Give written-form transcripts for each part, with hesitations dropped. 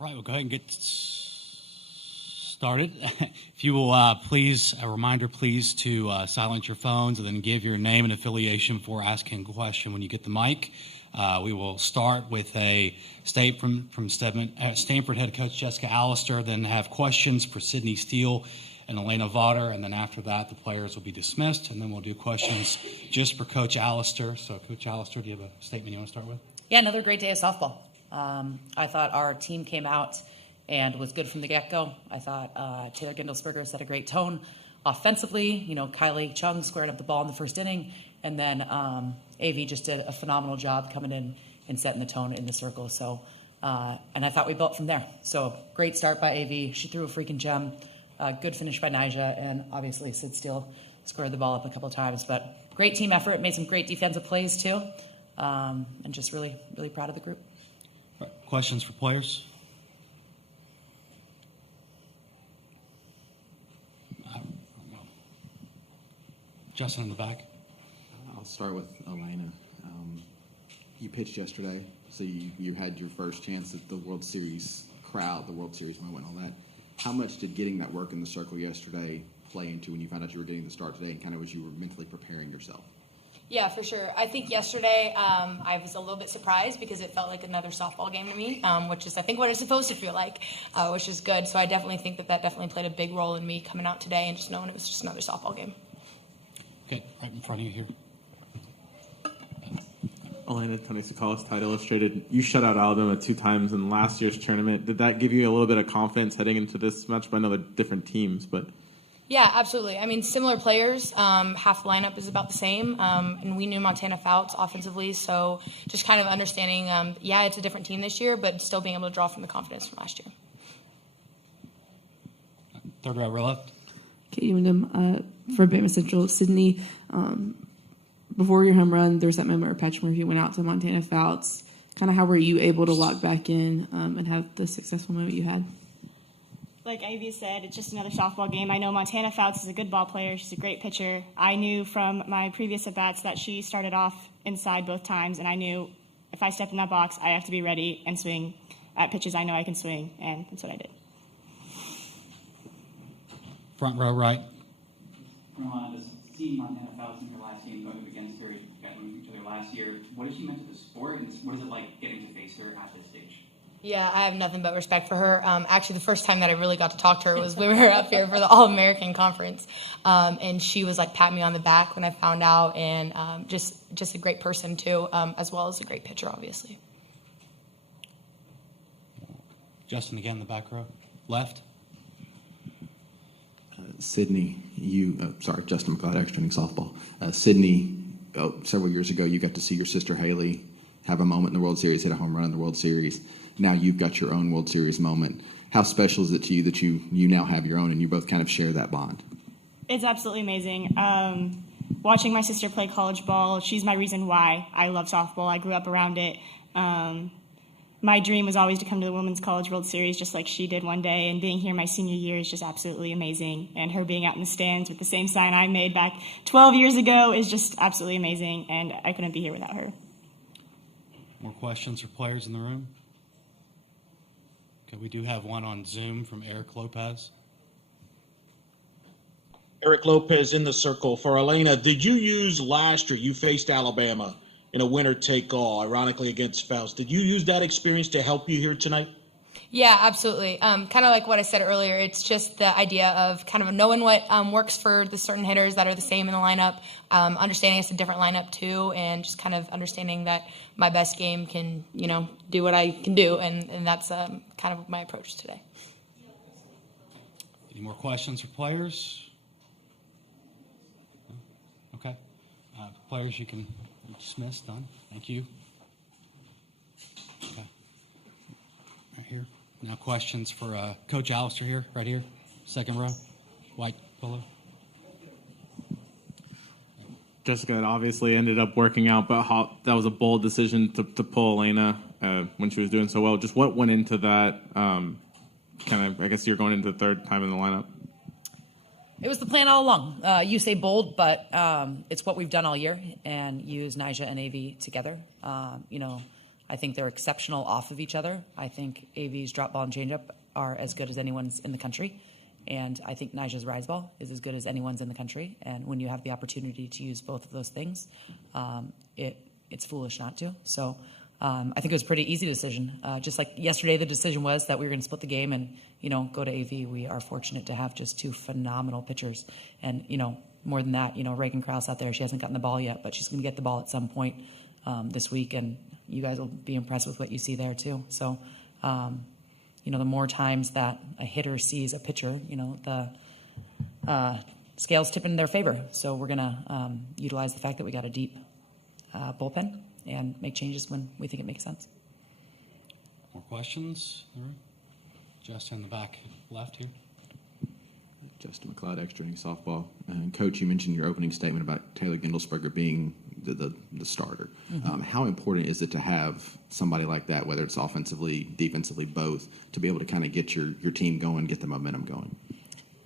All right, we'll go ahead and get started. If you will please, a reminder please to silence your phones and then give your name and affiliation before asking a question when you get the mic. We will start with a statement from Stanford head coach Jessica Allister, then have questions for Sydney Steele and Elena Vaughter, and then after that the players will be dismissed, and then we'll do questions just for Coach Allister. So Coach Allister, do you have a statement you want to start with? Yeah, another great day of softball. I thought our team came out and was good from the get-go. I thought Taylor Gindelsberger set a great tone offensively. You know, Kylie Chung squared up the ball in the first inning, and then AV just did a phenomenal job coming in and setting the tone in the circle. So, and I thought we built from there. So great start by AV. She threw a freaking gem. Good finish by Nyjah, and obviously Sid Steele squared the ball up a couple of times. But great team effort. Made some great defensive plays too, and just really, really proud of the group. Questions for players? Justin in the back. I'll start with Elena. You pitched yesterday, so you had your first chance at the World Series crowd, the World Series moment, all that. How much did getting that work in the circle yesterday play into when you found out you were getting the start today, and kind of as you were mentally preparing yourself? Yeah, for sure. I think yesterday I was a little bit surprised because it felt like another softball game to me, which is I think what it's supposed to feel like, which is good. So I definitely think that definitely played a big role in me coming out today and just knowing it was just another softball game. Okay, right in front of you here. Elena, Tony Sakalas, Tide Illustrated. You shut out Alabama 2 times in last year's tournament. Did that give you a little bit of confidence heading into this match? I know they're different teams, but... Yeah, absolutely. I mean, similar players. Half the lineup is about the same, and we knew Montana Fouts offensively, so just kind of understanding, yeah, it's a different team this year, but still being able to draw from the confidence from last year. Third row, row left. Katie Windham for Bama Central. Sydney, before your home run, there was that moment where Patrick Murphy went out to Montana Fouts. Kind of how were you able to lock back in and have the successful moment you had? like Ivy said, it's just another softball game. I know Montana Fouts is a good ball player. She's a great pitcher. I knew from my previous at-bats that she started off inside both times, and I knew if I step in that box, I have to be ready and swing at pitches I know I can swing, and that's what I did. Front row right. To see Montana Fouts in your last game going up against her, you got to know each other last year. What has she meant to the sport, and what is it like getting to face her at this stage? Yeah, I have nothing but respect for her. Actually, the first time that I really got to talk to her was when we were up here for the All-American Conference. And she was like, pat me on the back when I found out, and just a great person, too, as well as a great pitcher, obviously. Justin, again, in the back row. Left. Sydney, Justin McLeod, extra-inning softball. Sydney, several years ago, you got to see your sister Haley have a moment in the World Series, hit a home run in the World Series. Now you've got your own World Series moment. How special is it to you that you now have your own and you both kind of share that bond? It's absolutely amazing. Watching my sister play college ball, she's my reason why I love softball. I grew up around it. My dream was always to come to the Women's College World Series just like she did one day, and being here my senior year is just absolutely amazing. And her being out in the stands with the same sign I made back 12 years ago is just absolutely amazing, and I couldn't be here without her. More questions for players in the room? Okay, we do have one on Zoom from Eric Lopez. Eric Lopez in the circle. For Elena, did you use last year, you faced Alabama in a winner-take-all, ironically against Faust. Did you use that experience to help you here tonight? Yeah, absolutely. Kind of like what I said earlier, it's just the idea of kind of knowing what works for the certain hitters that are the same in the lineup, understanding it's a different lineup too, and just kind of understanding that my best game can, do what I can do, and that's kind of my approach today. Any more questions for players? Okay. Players, you can dismiss. Done. Thank you. Okay. Right here. Now questions for Coach Alistair here, right here. Second row. White polo. Jessica, it obviously ended up working out, but that was a bold decision to pull Elena when she was doing so well. Just what went into that? I guess you're going into the third time in the lineup. It was the plan all along. You say bold, but it's what we've done all year, and use Nyjah and AV together. I think they're exceptional off of each other. I think AV's drop ball and changeup are as good as anyone's in the country, and I think Nyjah's rise ball is as good as anyone's in the country. And when you have the opportunity to use both of those things, it's foolish not to. So I think it was a pretty easy decision. Just like yesterday, the decision was that we were going to split the game and, go to AV. We are fortunate to have just two phenomenal pitchers. And, more than that, Reagan Krause out there, she hasn't gotten the ball yet, but she's going to get the ball at some point this week. And you guys will be impressed with what you see there, too. So, the more times that a hitter sees a pitcher, the scales tip in their favor. So we're going to utilize the fact that we got a deep bullpen and make changes when we think it makes sense. More questions? All right. Justin in the back left here. Justin McLeod, extra-inning softball. And Coach, you mentioned your opening statement about Taylor Gindelsberger being the starter. Mm-hmm. How important is it to have somebody like that, whether it's offensively, defensively, both, to be able to kind of get your team going, get the momentum going?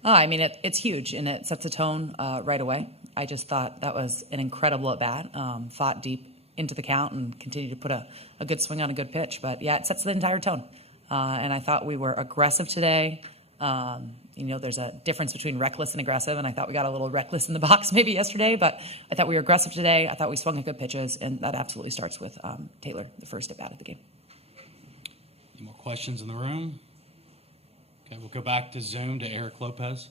It's huge, and it sets a tone right away. I just thought that was an incredible at-bat, fought deep into the count and continued to put a good swing on a good pitch. But, yeah, it sets the entire tone. And I thought we were aggressive today. There's a difference between reckless and aggressive, and I thought we got a little reckless in the box maybe yesterday, but I thought we were aggressive today. I thought we swung at good pitches, and that absolutely starts with Taylor, the first at-bat of the game. Any more questions in the room? Okay, we'll go back to Zoom to Eric Lopez.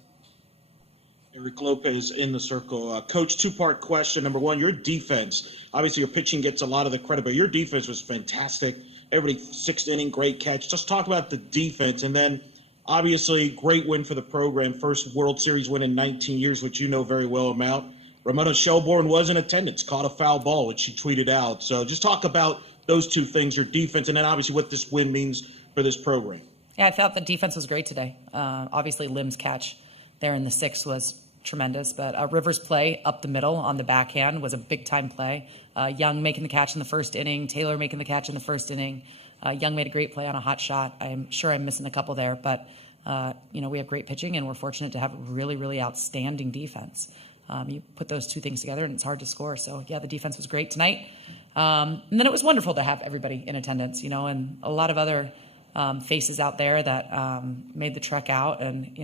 Eric Lopez in the circle. Coach, two-part question. Number one, your defense. Obviously, your pitching gets a lot of the credit, but your defense was fantastic. Everybody, sixth inning, great catch. Just talk about the defense. And then, obviously, great win for the program. First World Series win in 19 years, which you know very well about. Ramona Shelbourne was in attendance, caught a foul ball, which she tweeted out. So just talk about those two things, your defense, and then obviously what this win means for this program. Yeah, I thought the defense was great today. Obviously, Lim's catch there in the sixth was tremendous, but Rivers' play up the middle on the backhand was a big-time play. Young making the catch in the first inning, Taylor making the catch in the first inning. Young made a great play on a hot shot. I'm sure I'm missing a couple there, but we have great pitching, and we're fortunate to have a really, really outstanding defense. You put those two things together, and it's hard to score. So, yeah, the defense was great tonight. And then it was wonderful to have everybody in attendance, and a lot of other faces out there that made the trek out. And,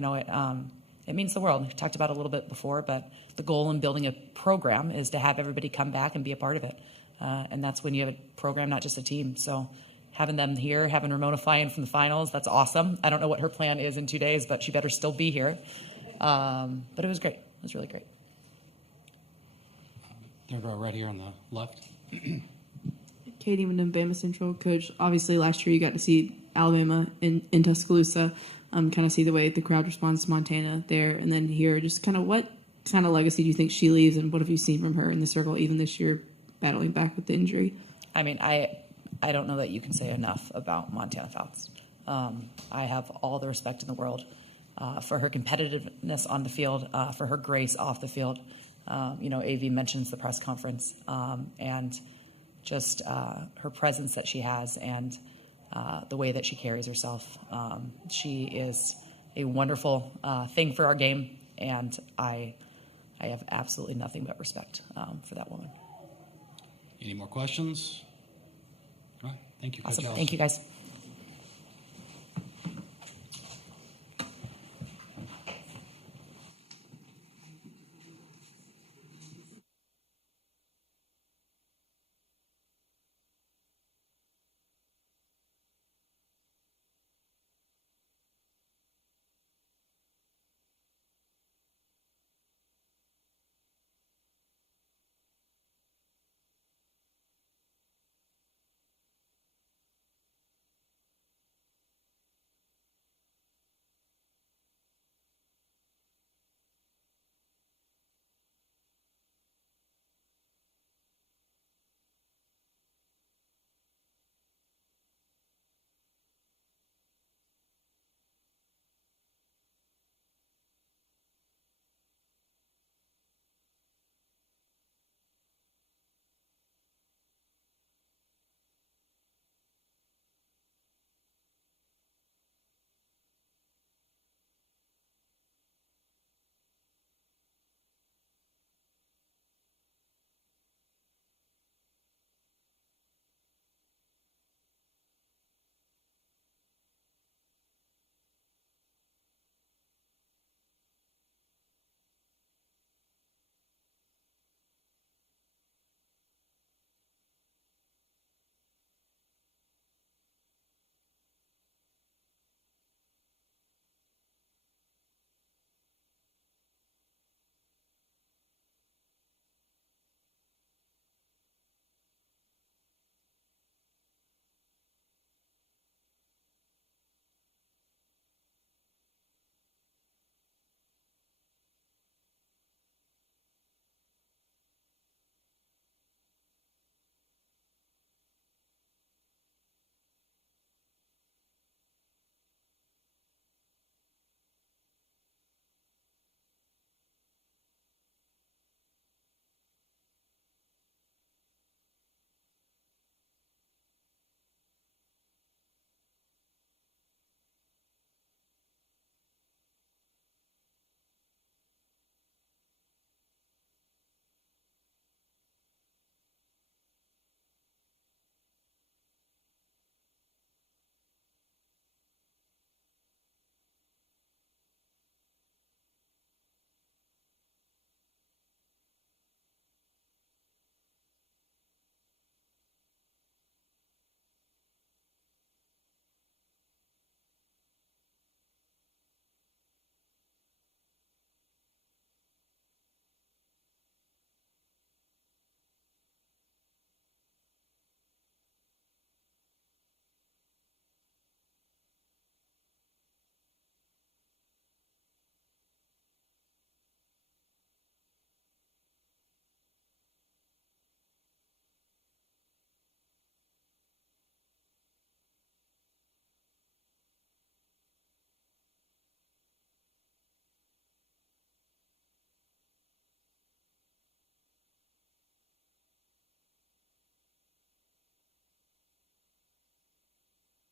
it means the world. We talked about it a little bit before, but the goal in building a program is to have everybody come back and be a part of it. And that's when you have a program, not just a team. So having them here, having Ramona fly in from the finals, that's awesome. I don't know what her plan is in 2 days, but she better still be here. But it was great. It was really great. Third row right here on the left. Katie Windham, Bama Central coach. Obviously, last year you got to see Alabama in Tuscaloosa, kind of see the way the crowd responds to Montana there, and then here, just kind of what kind of legacy do you think she leaves, and what have you seen from her in the circle, even this year, battling back with the injury? I mean, I don't know that you can say enough about Montana Fouts. I have all the respect in the world for her competitiveness on the field, for her grace off the field. AV mentions the press conference, and just her presence that she has, and the way that she carries herself. She is a wonderful thing for our game, and I have absolutely nothing but respect for that woman. Any more questions? All right. Thank you, Coach Awesome. Ellis. Thank you, guys.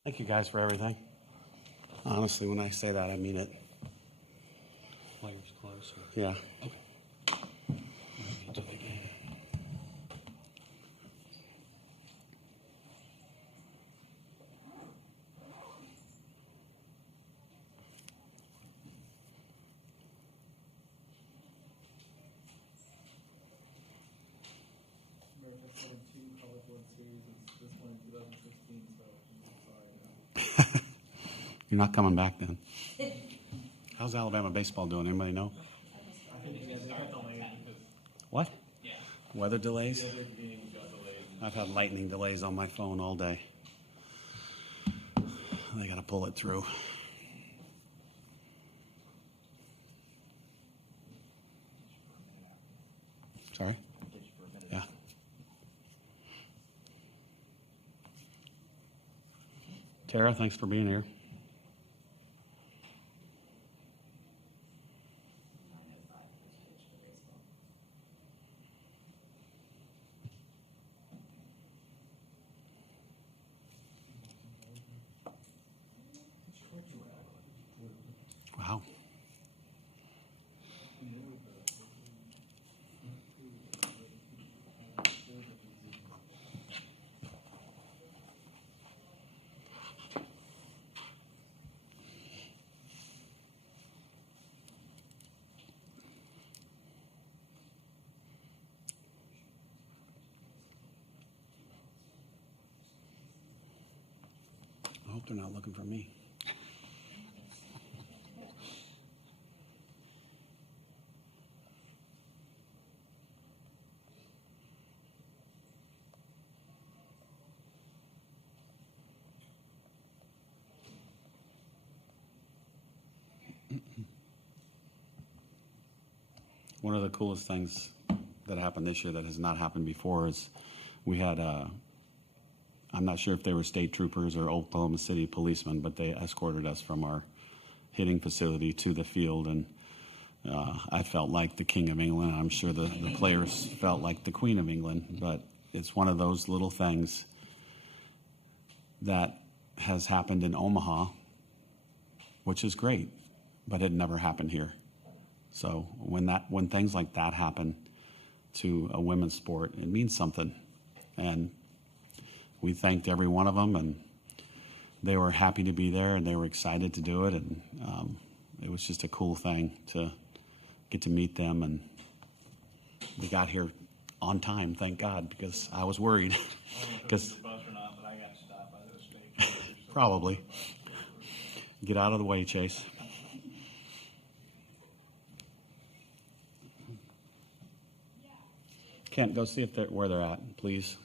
Thank you guys for everything. Honestly, when I say that, I mean it. Players close. Yeah. Okay. Into the game. You're not coming back then. How's Alabama baseball doing? Anybody know? What? Weather delays? I've had lightning delays on my phone all day. They got to pull it through. Sorry? Yeah. Tara, thanks for being here. Wow. I hope they're not looking for me. One of the coolest things that happened this year that has not happened before is we had, I'm not sure if they were state troopers or Oklahoma City policemen, but they escorted us from our hitting facility to the field. And I felt like the King of England. I'm sure the players felt like the Queen of England. But it's one of those little things that has happened in Omaha, which is great, but it never happened here. So when things like that happen to a women's sport, it means something. And we thanked every one of them, and they were happy to be there, and they were excited to do it. And it was just a cool thing to get to meet them. And we got here on time, thank God, because I was worried. Because probably. Get out of the way, Chase. Kent, go see if where they're at, please.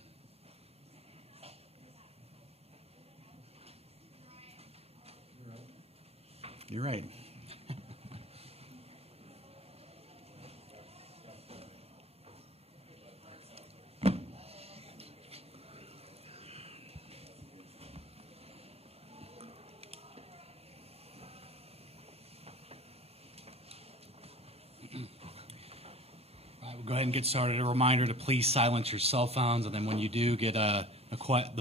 You're right. We'll go ahead and get started. A reminder to please silence your cell phones, and then when you do get the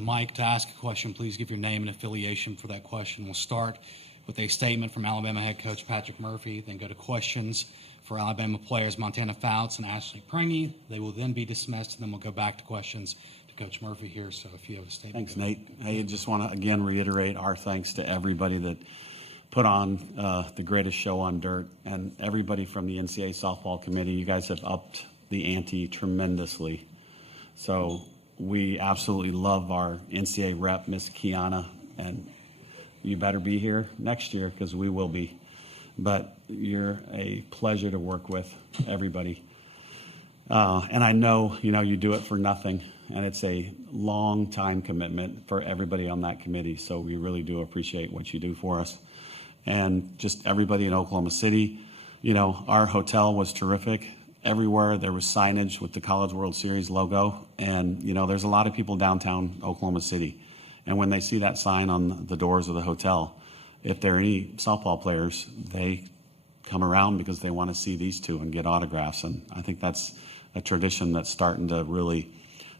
mic to ask a question, please give your name and affiliation for that question. We'll start with a statement from Alabama head coach Patrick Murphy, then go to questions for Alabama players Montana Fouts and Ashley Pringy. They will then be dismissed, and then we'll go back to questions to Coach Murphy here. So if you have a statement. Thanks, Nate. I just want to, again, reiterate our thanks to everybody that put on the greatest show on dirt, and everybody from the NCAA softball committee. You guys have upped the ante tremendously. So we absolutely love our NCAA rep, Miss Kiana, and you better be here next year because we will be. But you're a pleasure to work with, everybody. And I know, you do it for nothing, and it's a long time commitment for everybody on that committee. So we really do appreciate what you do for us. And just everybody in Oklahoma City, our hotel was terrific. Everywhere there was signage with the College World Series logo. And, there's a lot of people downtown Oklahoma City. And when they see that sign on the doors of the hotel, if there are any softball players, they come around because they want to see these two and get autographs. And I think that's a tradition that's starting to really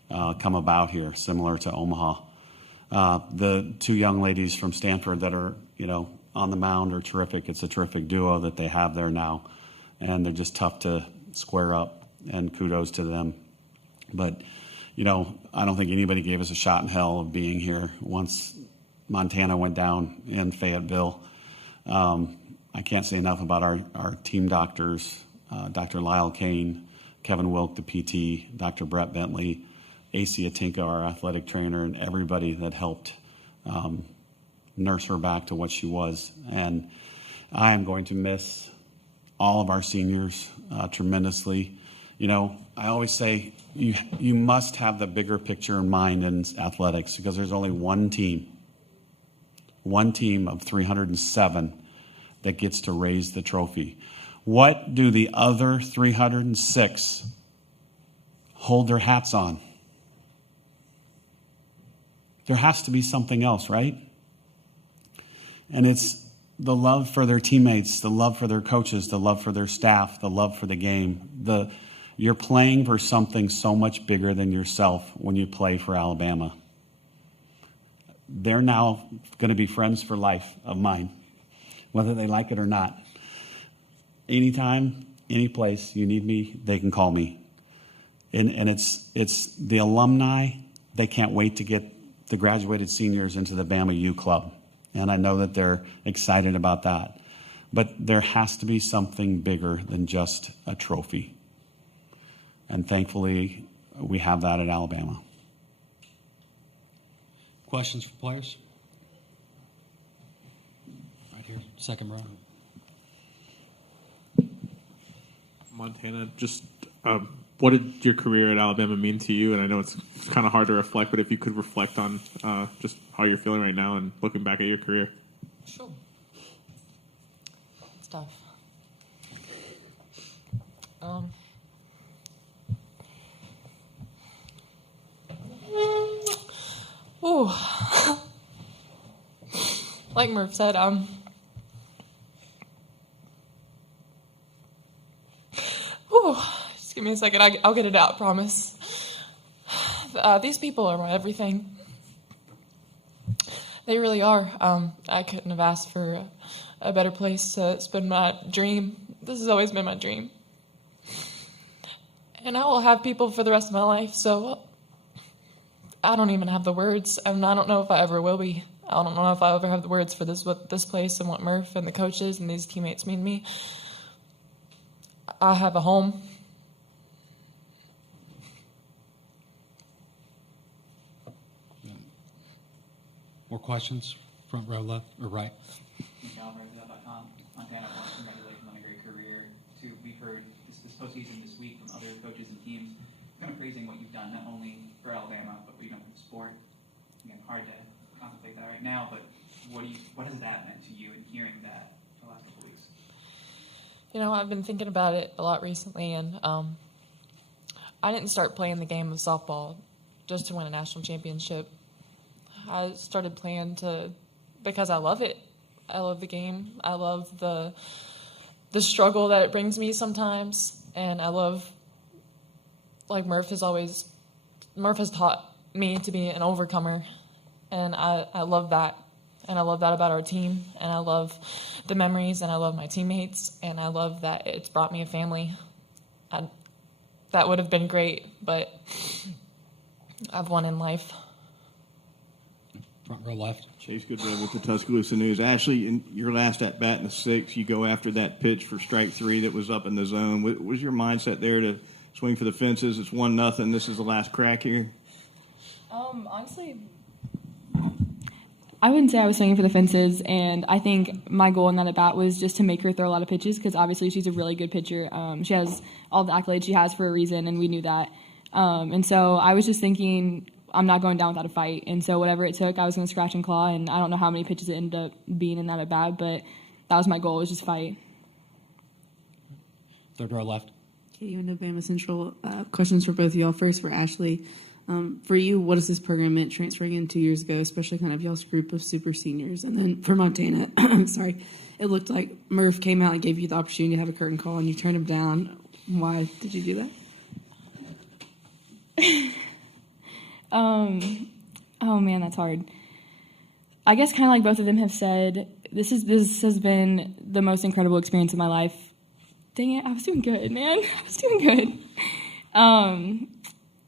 come about here, similar to Omaha. The two young ladies from Stanford that are, on the mound are terrific. It's a terrific duo that they have there now, and they're just tough to square up, and kudos to them. But, you know, I don't think anybody gave us a shot in hell of being here once Montana went down in Fayetteville. I can't say enough about our team doctors, Dr. Lyle Kane, Kevin Wilk, the PT, Dr. Brett Bentley, AC Atinka, our athletic trainer, and everybody that helped nurse her back to what she was. And I am going to miss all of our seniors tremendously. You know, I always say you must have the bigger picture in mind in athletics, because there's only one team of 307 that gets to raise the trophy. What do the other 306 hold their hats on? There has to be something else, right? And it's the love for their teammates, the love for their coaches, the love for their staff, the love for the game. You're playing for something so much bigger than yourself when you play for Alabama. They're now going to be friends for life of mine, whether they like it or not. Anytime, any place you need me, they can call me. And it's the alumni. They can't wait to get the graduated seniors into the Bama U Club. And I know that they're excited about that. But there has to be something bigger than just a trophy. And thankfully, we have that at Alabama. Questions for players? Right here, second row. Montana, just what did your career at Alabama mean to you? And I know it's kind of hard to reflect, but if you could reflect on just how you're feeling right now and looking back at your career. Sure. It's tough. Ooh. Like Murph said, just give me a second. I'll get it out, promise. These people are my everything. They really are. I couldn't have asked for a better place to spend my dream. This has always been my dream. And I will have people for the rest of my life, so I don't even have the words, and I don't know if I ever will be. I don't know if I ever have the words for what this place and what Murph and the coaches and these teammates mean to me. I have a home. More questions? Front row, left or right? Montana, congratulations on a great career. We've heard this postseason this week from other coaches and teams kind of praising what you've done, not only for Alabama, but for the sport. Again, hard to contemplate that right now, but what has that meant to you in hearing that the last couple weeks? You know, I've been thinking about it a lot recently, and I didn't start playing the game of softball just to win a national championship. I started playing because I love it. I love the game. I love the struggle that it brings me sometimes, and I love, like Murph has taught me to be an overcomer, and I love that. And I love that about our team, and I love the memories, and I love my teammates, and I love that it's brought me a family. That would have been great, but I've won in life. Front row left. Chase Goodwin with the Tuscaloosa News. Ashley, in your last at bat in the sixth, you go after that pitch for strike three that was up in the zone. What was your mindset there to swing for the fences? It's 1-0. This is the last crack here. Honestly, I wouldn't say I was swinging for the fences, and I think my goal in that at bat was just to make her throw a lot of pitches, because obviously she's a really good pitcher. She has all the accolades she has for a reason, and we knew that. And so I was just thinking, I'm not going down without a fight, and so whatever it took, I was going to scratch and claw, and I don't know how many pitches it ended up being in that at bat, but that was my goal, was just fight. Third row left. Katie with Bama Central. Questions for both of y'all. First for Ashley. For you, what has this program meant transferring in 2 years ago, especially kind of y'all's group of super seniors? And then for Montana, sorry, it looked like Murph came out and gave you the opportunity to have a curtain call, and you turned him down. Why did you do that? Oh man, that's hard. I guess kind of like both of them have said, this has been the most incredible experience of my life. Dang it, I was doing good, man. I was doing good.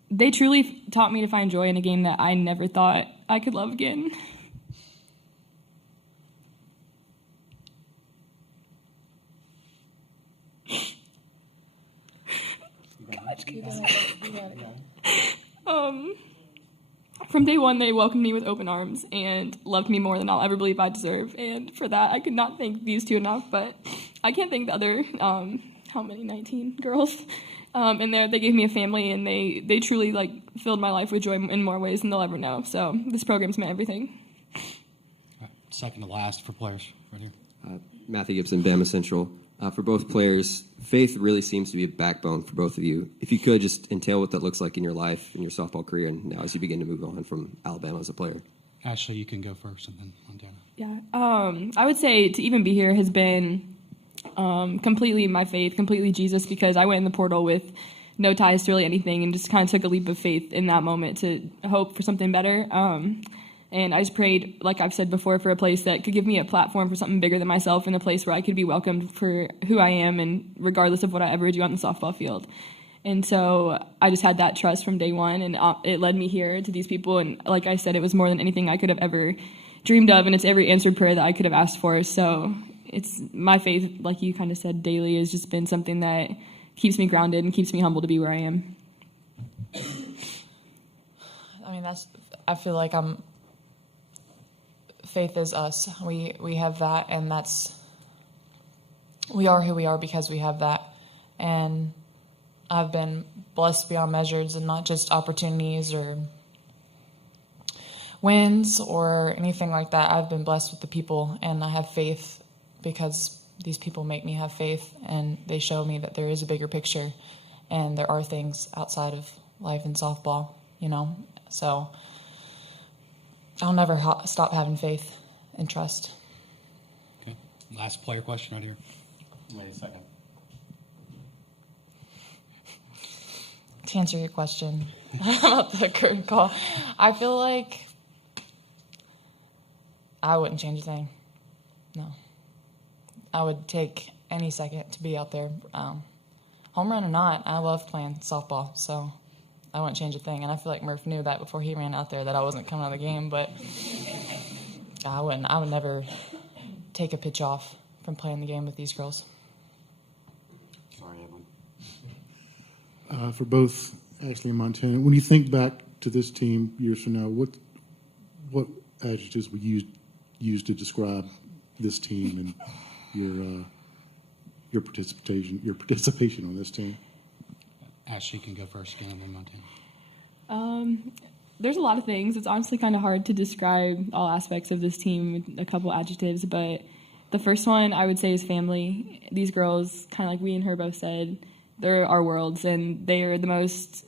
They truly taught me to find joy in a game that I never thought I could love again. From day one, they welcomed me with open arms and loved me more than I'll ever believe I deserve. And for that, I could not thank these two enough, but I can't thank the other, 19 girls in there. They gave me a family, and they truly, filled my life with joy in more ways than they'll ever know. So this program's meant everything. Second to last for players, right here. Matthew Gibson, Bama Central. For both players, faith really seems to be a backbone for both of you. If you could just entail what that looks like in your life, in your softball career, and now as you begin to move on from Alabama as a player. Ashley, you can go first, and then Montana. Yeah, I would say to even be here has been completely my faith, completely Jesus, because I went in the portal with no ties to really anything and just kind of took a leap of faith in that moment to hope for something better. And I just prayed, like I've said before, for a place that could give me a platform for something bigger than myself, and a place where I could be welcomed for who I am, and regardless of what I ever do on the softball field. And so I just had that trust from day one, and it led me here to these people. And like I said, it was more than anything I could have ever dreamed of, and it's every answered prayer that I could have asked for. So it's my faith, like you kind of said, daily has just been something that keeps me grounded and keeps me humble to be where I am. I mean, I feel like faith is us. We have that, and we are who we are because we have that. And I've been blessed beyond measures, and not just opportunities or wins or anything like that. I've been blessed with the people, and I have faith because these people make me have faith, and they show me that there is a bigger picture, and there are things outside of life in softball, So I'll never stop having faith and trust. Okay. Last player question right here. Wait a second. To answer your question about the current call, I feel like I wouldn't change a thing. No. I would take any second to be out there. Home run or not, I love playing softball, so I wouldn't change a thing. And I feel like Murph knew that before he ran out there, that I wasn't coming out of the game, but I would never take a pitch off from playing the game with these girls. Sorry, Edwin. For both Ashley and Montana, when you think back to this team years from now, what adjectives would you use to describe this team and your participation on this team? Ashley can go first again, and then Montana. There's a lot of things. It's honestly kind of hard to describe all aspects of this team with a couple adjectives, but the first one I would say is family. These girls, kind of like we and her both said, they're our worlds, and they are the most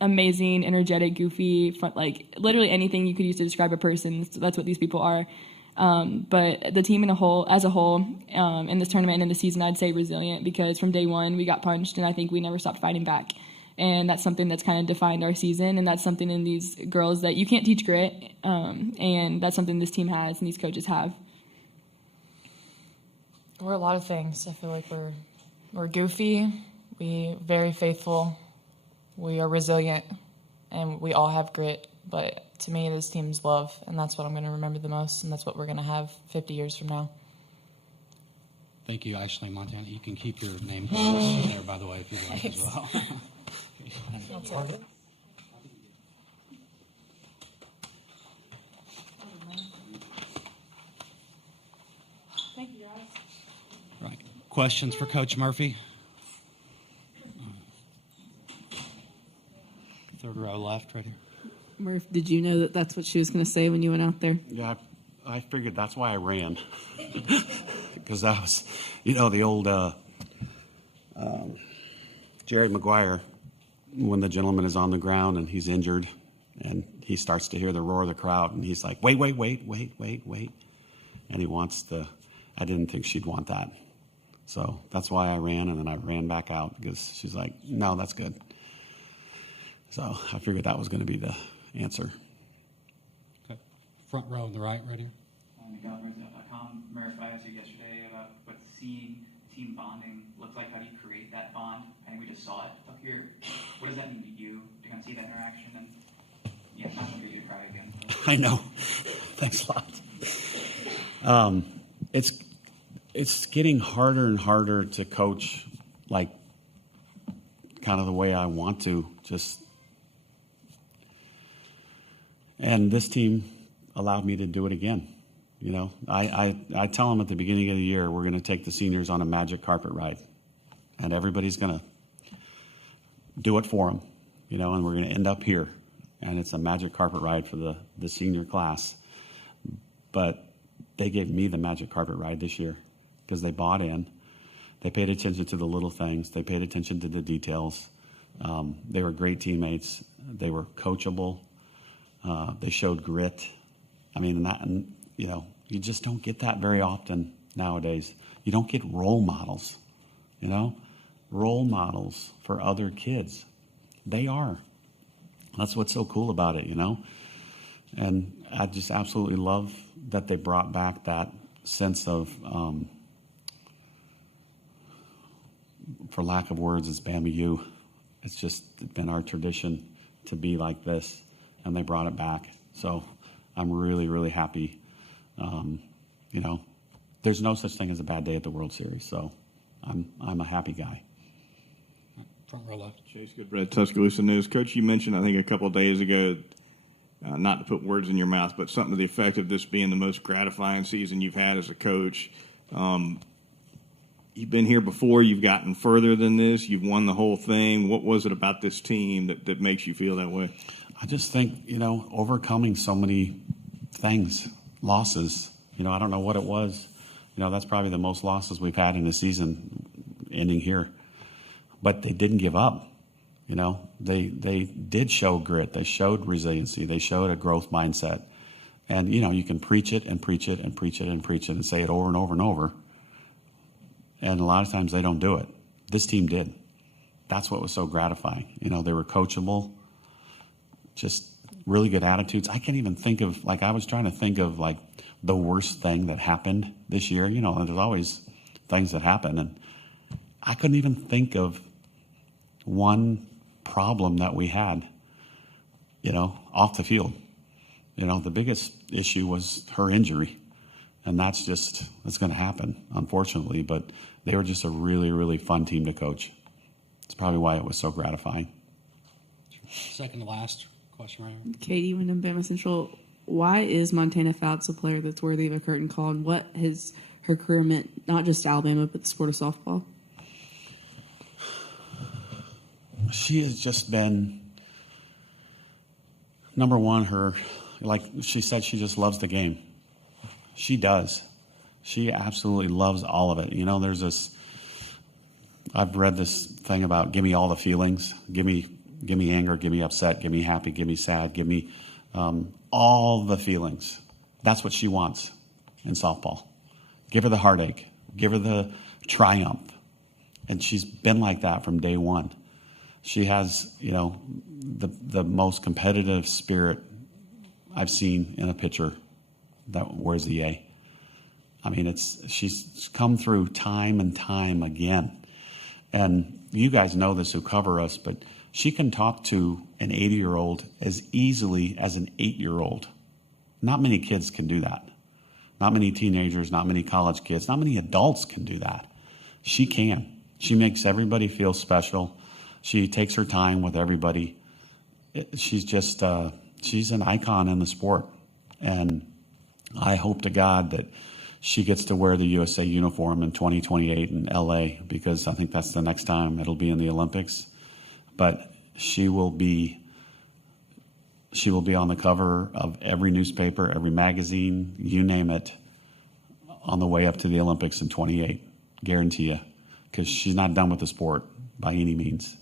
amazing, energetic, goofy, fun, literally anything you could use to describe a person. So that's what these people are. But the team as a whole, in this tournament and in the season, I'd say resilient, because from day one we got punched, and I think we never stopped fighting back. And that's something that's kind of defined our season, and that's something in these girls that you can't teach grit, and that's something this team has and these coaches have. We're a lot of things. I feel like we're goofy, we very faithful, we are resilient, and we all have grit. But to me, this team's love, and that's what I'm going to remember the most, and that's what we're going to have 50 years from now. Thank you, Ashley, Montana. You can keep your name there, by the way, if you'd like as well. Thank you, guys. Right. Questions for Coach Murphy? Third row left, right here. Murph, did you know that that's what she was going to say when you went out there? Yeah, I figured that's why I ran. Because that was, the old Jerry Maguire, when the gentleman is on the ground and he's injured and he starts to hear the roar of the crowd and he's like, wait. And he wants I didn't think she'd want that. So that's why I ran, and then I ran back out because she's like, no, that's good. So I figured that was going to be the answer. Okay. Front row on the right here. McGovern's.com. Murph, I asked you yesterday about what seeing team bonding looks like. How do you create that bond? I think we just saw it up here. What does that mean to you to kind of see that interaction? And yeah, not going to get you to cry again. I know. Thanks a lot. It's getting harder and harder to coach like kind of the way I want to. And this team allowed me to do it again. You know, I tell them at the beginning of the year, we're going to take the seniors on a magic carpet ride, and everybody's going to do it for them, you know, and we're going to end up here, and it's a magic carpet ride for the senior class. But they gave me the magic carpet ride this year because they bought in. They paid attention to the little things. They paid attention to the details. They were great teammates. They were coachable. They showed grit. I mean, and you know, you just don't get that very often nowadays. You don't get role models, you know, role models for other kids. They are. That's what's so cool about it, you know. And I just absolutely love that they brought back that sense of, for lack of words, it's Bama U. It's just been our tradition to be like this, and they brought it back. So I'm really, really happy. You know, there's no such thing as a bad day at the World Series, so I'm a happy guy. Front row left. Chase Goodbread, Tuscaloosa News. Coach, you mentioned, I think, a couple of days ago, not to put words in your mouth, but something to the effect of this being the most gratifying season you've had as a coach. You've been here before. You've gotten further than this. You've won the whole thing. What was it about this team that makes you feel that way? I just think, you know, overcoming so many things, losses. You know, I don't know what it was. You know, that's probably the most losses we've had in a season ending here. But they didn't give up. You know, they did show grit. They showed resiliency. They showed a growth mindset. And, you know, you can preach it and preach it and preach it and preach it and say it over and over and over. And a lot of times they don't do it. This team did. That's what was so gratifying. You know, they were coachable, just really good attitudes. I can't even think of, like, I was trying to think of, like, the worst thing that happened this year. You know, there's always things that happen. And I couldn't even think of one problem that we had, you know, off the field. You know, the biggest issue was her injury. And that's going to happen, unfortunately. But they were just a really, really fun team to coach. It's probably why it was so gratifying. Second to last question right here. Katie Wyndham, Bama Central. Why is Montana Fouts a player that's worthy of a curtain call? And what has her career meant, not just to Alabama, but the sport of softball? She has just been, number one, like she said, she just loves the game. She does. She absolutely loves all of it. You know, there's this, I've read this thing about give me all the feelings. Give me anger, give me upset, give me happy, give me sad, give me all the feelings. That's what she wants in softball. Give her the heartache. Give her the triumph. And she's been like that from day one. She has, you know, the most competitive spirit I've seen in a pitcher that wears the A. I mean, she's come through time and time again. And you guys know this who cover us, but she can talk to an 80-year-old as easily as an 8-year-old. Not many kids can do that. Not many teenagers, not many college kids, not many adults can do that. She can. She makes everybody feel special. She takes her time with everybody. She's just, she's an icon in the sport. And I hope to God that she gets to wear the USA uniform in 2028 in LA, because I think that's the next time it'll be in the Olympics. But she will be on the cover of every newspaper, every magazine, you name it, on the way up to the Olympics in 28. Guarantee you, because she's not done with the sport by any means.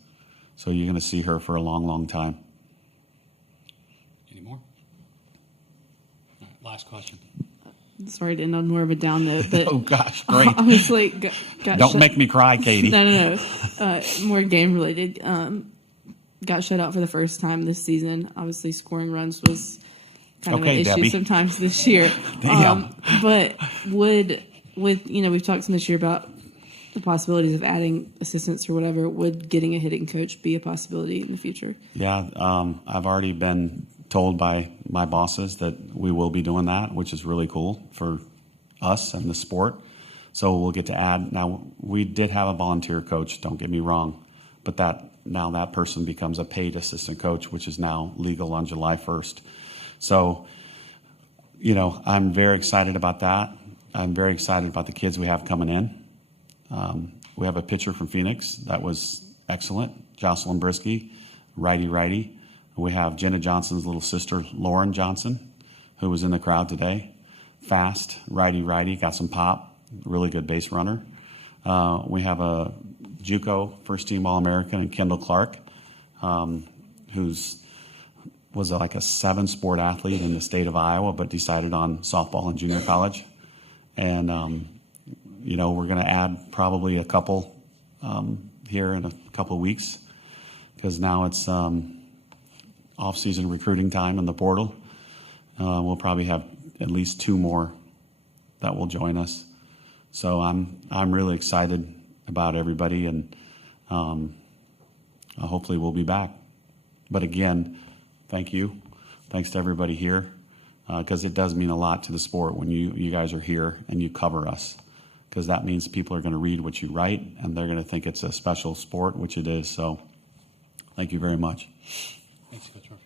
So you're going to see her for a long, long time. Any more? All right, last question. Sorry to end on more of a down note, but oh gosh, great! Obviously, don't make me cry, Katie. No. More game related. Got shut out for the first time this season. Obviously, scoring runs was kind of Okay, an issue Debbie. sometimes this year. Damn. But we've talked some this year about the possibilities of adding assistants or whatever. Would getting a hitting coach be a possibility in the future? Yeah, I've already been told by my bosses that we will be doing that, which is really cool for us and the sport. So we'll get to add. Now, we did have a volunteer coach, don't get me wrong, but now that person becomes a paid assistant coach, which is now legal on July 1st. So, I'm very excited about that. I'm very excited about the kids we have coming in. We have a pitcher from Phoenix that was excellent, Jocelyn Brisky, righty. We have Jenna Johnson's little sister, Lauren Johnson, who was in the crowd today. Fast, righty, got some pop, really good base runner. We have a JUCO first-team All-American, and Kendall Clark, was like a 7-sport athlete in the state of Iowa, but decided on softball and junior college. And, we're going to add probably a couple here in a couple of weeks, because now it's off-season recruiting time in the portal. We'll probably have at least 2 more that will join us. So I'm really excited about everybody, and hopefully we'll be back. But again, thank you. Thanks to everybody here, because it does mean a lot to the sport when you guys are here and you cover us, because that means people are going to read what you write and they're going to think it's a special sport, which it is. So thank you very much. Thanks, Coach Murphy.